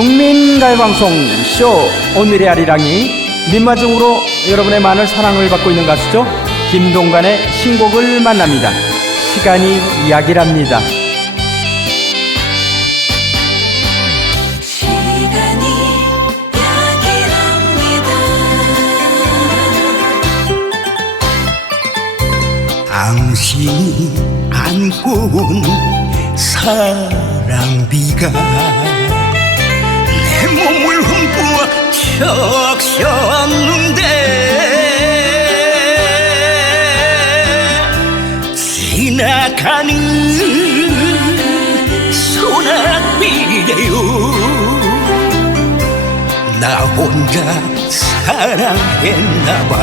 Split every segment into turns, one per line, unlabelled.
국민가요방송 쇼 오늘의 아리랑이 민마중으로 여러분의 많은 사랑을 받고 있는 가수죠. 김동관의 신곡을 만납니다. 시간이
약이랍니다.
당신이 안고 온 사랑비가 적셨는데 지나가는 소나비래요 나 혼자 사랑했나봐.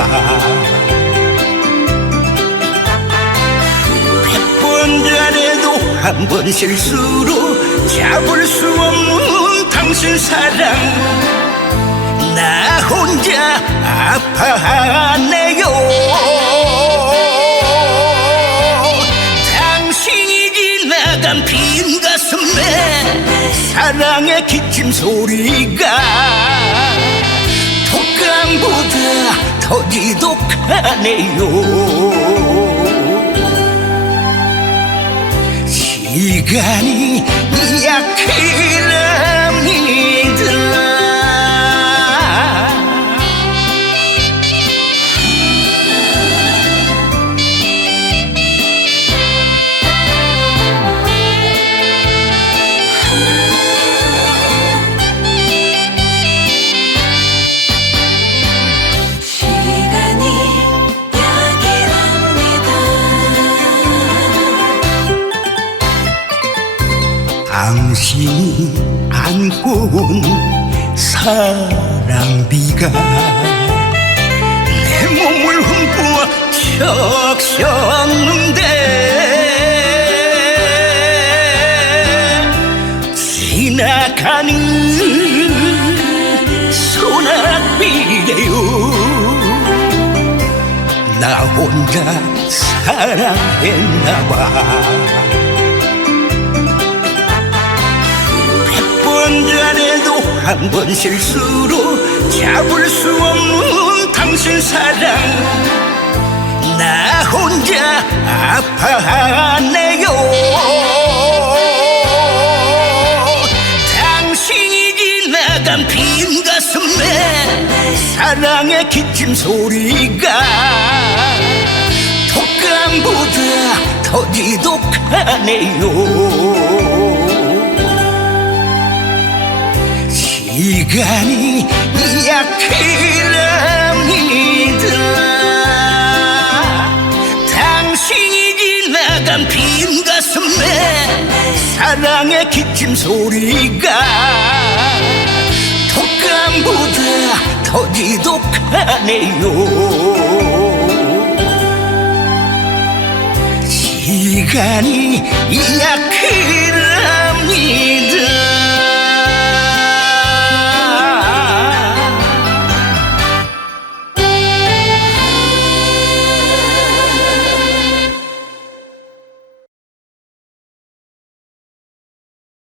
번 잘해도 한 번 실수로 잡을 수 없는 당신 사랑 나 혼자 아파하네요. 당신이 지나간 빈 가슴에 사랑의 기침 소리가 독감보다 더 지독하네요. 시간이 약해랍 당신이 안고 온 사랑비가 내 몸을 흠부어 적셨는데 지나가는 소나비래요. 나 혼자 사랑했나봐 한 번 실수로 잡을 수 없는 당신 사랑. 나 혼자 아파하네요. 당신이 지나간 빈 가슴에 사랑의 기침 소리가 독감보다 더 지독하네요 시간이 약해랍니다 당신이 지나간 빈 가슴에 사랑의 기침 소리가 독감보다 더 지독하네요. 시간이 약해